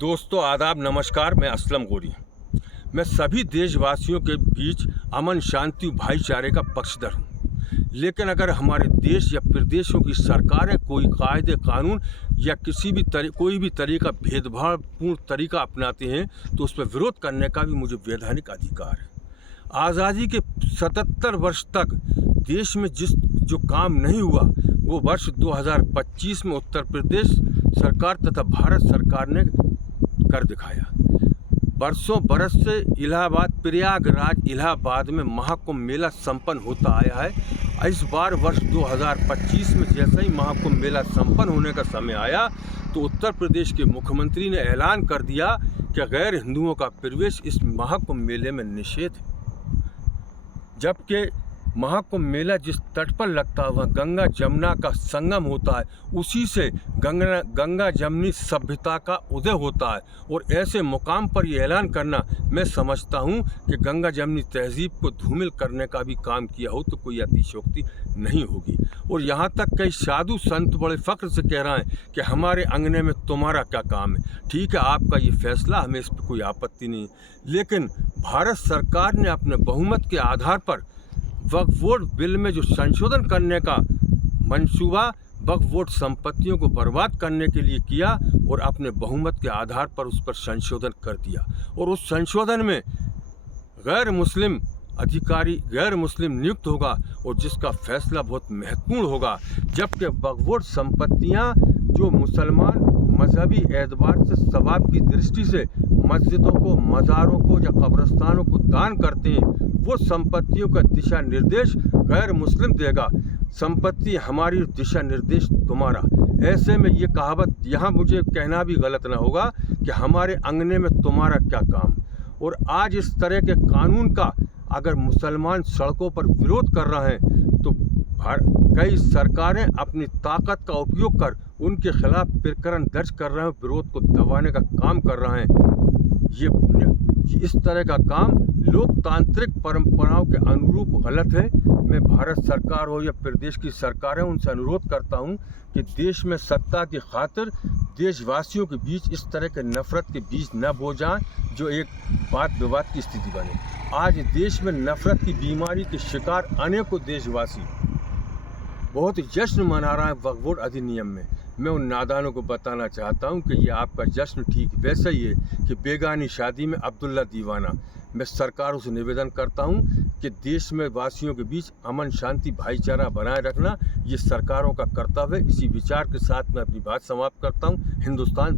दोस्तों आदाब नमस्कार। मैं असलम गोरी। मैं सभी देशवासियों के बीच अमन शांति भाईचारे का पक्षधर हूँ। लेकिन अगर हमारे देश या प्रदेशों की सरकारें कोई कायदे कानून या कोई भी तरीका भेदभावपूर्ण तरीका अपनाते हैं तो उस पर विरोध करने का भी मुझे वैधानिक अधिकार है। आज़ादी के 77 वर्ष तक देश में जो काम नहीं हुआ वो वर्ष 2025 में उत्तर प्रदेश सरकार तथा भारत सरकार ने कर दिखाया। बरसों बरस से प्रयागराज इलाहाबाद में महाकुंभ मेला संपन्न होता आया है। इस बार वर्ष 2025 में जैसे ही महाकुंभ मेला संपन्न होने का समय आया तो उत्तर प्रदेश के मुख्यमंत्री ने ऐलान कर दिया कि गैर हिंदुओं का प्रवेश इस महाकुंभ मेले में निषेध है। जबकि महाकुंभ मेला जिस तट पर लगता है वह गंगा जमुना का संगम होता है, उसी से गंगा जमुनी सभ्यता का उदय होता है। और ऐसे मुकाम पर यह ऐलान करना, मैं समझता हूँ कि गंगा जमुनी तहजीब को धूमिल करने का भी काम किया हो तो कोई अतिशयोक्ति नहीं होगी। और यहाँ तक कई साधु संत बड़े फ़ख्र से कह रहे हैं कि हमारे अंगने में तुम्हारा क्या काम है। ठीक है, आपका ये फैसला, हमें इस पर कोई आपत्ति नहीं। लेकिन भारत सरकार ने अपने बहुमत के आधार पर वक्फ बोर्ड बिल में जो संशोधन करने का मंसूबा वक्फ बोर्ड संपत्तियों को बर्बाद करने के लिए किया और अपने बहुमत के आधार पर उस पर संशोधन कर दिया। और उस संशोधन में गैर मुस्लिम अधिकारी गैर मुस्लिम नियुक्त होगा और जिसका फैसला बहुत महत्वपूर्ण होगा। जबकि वक्फ बोर्ड संपत्तियाँ जो मुसलमान मजहबी एतबार से सवाब की दृष्टि से मस्जिदों को, मज़ारों को या कब्रस्तानों को दान करते हैं, वो संपत्तियों का दिशा निर्देश गैर मुस्लिम देगा। संपत्ति हमारी, दिशा निर्देश तुम्हारा। ऐसे में ये कहावत यहाँ मुझे कहना भी गलत ना होगा कि हमारे अंगने में तुम्हारा क्या काम। और आज इस तरह के कानून का अगर मुसलमान सड़कों पर विरोध कर रहे हैं तो कई सरकारें अपनी ताकत का उपयोग कर उनके खिलाफ प्रकरण दर्ज कर रहे हैं, विरोध को दबाने का काम कर रहे हैं। ये इस तरह का काम लोकतांत्रिक परंपराओं के अनुरूप गलत है। मैं भारत सरकार हो या प्रदेश की सरकारें, उनसे अनुरोध करता हूं कि देश में सत्ता की खातिर देशवासियों के बीच इस तरह के नफरत के बीज न बो जाएं जो एक वाद विवाद की स्थिति बने। आज देश में नफरत की बीमारी के शिकार अनेकों देशवासी बहुत जश्न मना रहा है वक्फ बोर्ड अधिनियम में। मैं उन नादानों को बताना चाहता हूं कि ये आपका जश्न ठीक वैसा ही है कि बेगानी शादी में अब्दुल्ला दीवाना। मैं सरकारों से निवेदन करता हूं कि देश में वासियों के बीच अमन शांति भाईचारा बनाए रखना ये सरकारों का कर्तव्य है। इसी विचार के साथ मैं अपनी बात समाप्त करता हूं। हिंदुस्तान